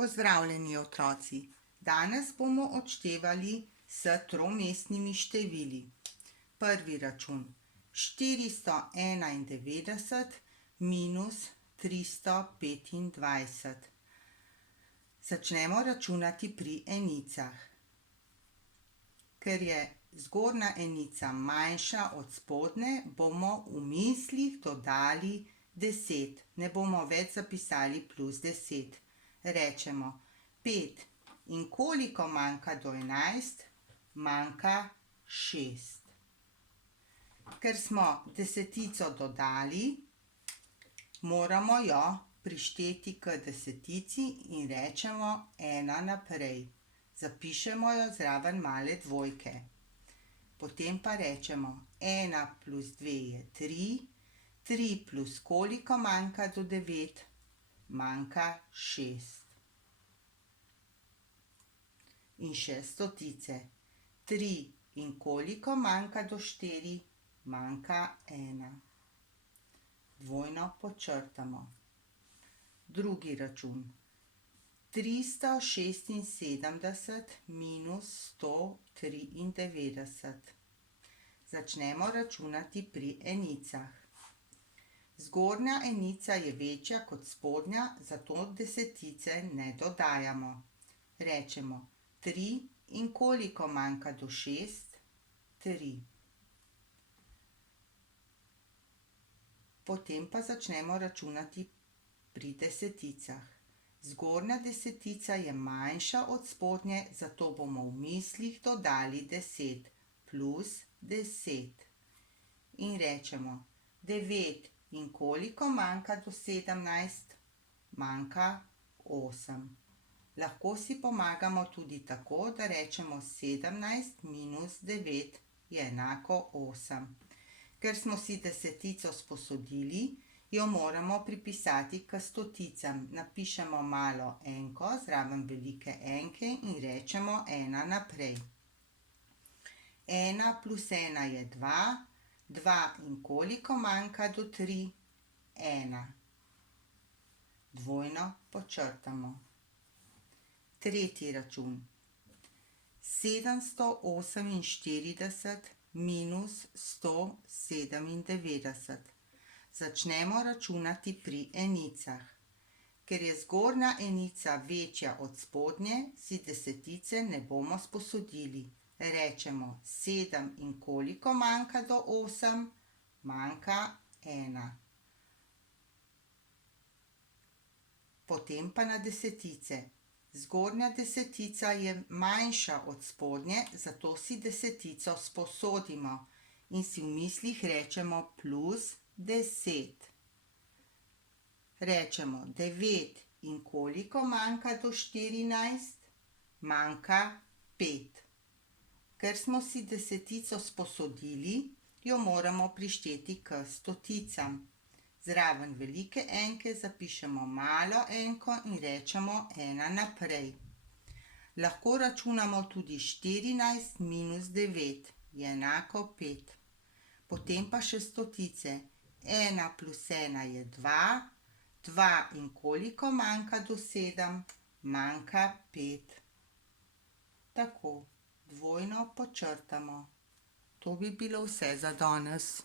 Pozdravljeni otroci! Danes bomo odštevali s tromestnimi števili. Prvi račun: 491 minus 325. Začnemo računati pri enicah. Ker je zgornja enica manjša od spodnje, bomo v mislih dodali 10. Ne bomo več zapisali plus 10. Rečemo 5. In koliko manjka do 11? Manjka 6. Ker smo desetico dodali, moramo jo prišteti k desetici in rečemo 1 naprej. Zapišemo jo zraven male dvojke. Potem pa rečemo 1 plus 2 je 3. 3 plus koliko manjka do 9? Manjka 6. In še stotice. 3 in koliko manjka do 4? Manjka 1. Dvojno podčrtamo. Drugi račun: 376 minus 193. Začnemo računati pri enicah. Zgornja enica je večja kot spodnja, zato desetice ne dodajamo. Rečemo 3 in koliko manjka do 6? 3. Potem pa začnemo računati pri deseticah. Zgornja desetica je manjša od spodnje, zato bomo v mislih dodali 10 plus 10. In rečemo 9 in koliko manjka do 17? Manjka 8. Lahko si pomagamo tudi tako, da rečemo 17 minus 9 je enako 8. Ker smo si desetico sposodili, jo moramo pripisati k stoticam. Napišemo malo enko zraven velike enke in rečemo 1 naprej. 1 plus 1 je 2. 2 in koliko manjka do 3? 1. Dvojno podčrtamo. Tretji račun: 748 minus 197. Začnemo računati pri enicah. Ker je zgornja enica večja od spodnje, si desetice ne bomo sposodili. Rečemo 7 in koliko manjka do 8? Manjka 1. Potem pa na desetice. Zgornja desetica je manjša od spodnje, zato si desetico sposodimo in si v mislih rečemo plus 10. Rečemo 9 in koliko manjka do 14? Manjka 5. Ker smo si desetico sposodili, jo moramo prišteti k stoticam. Zraven velike enke zapišemo malo enko in rečemo 1 naprej. Lahko računamo tudi 14 minus 9 je enako 5. Potem pa še stotice. 1 plus 1 je 2. 2 in koliko manjka do 7? Manjka 5. Tako. Dvojno podčrtamo. To bi bilo vse za danes.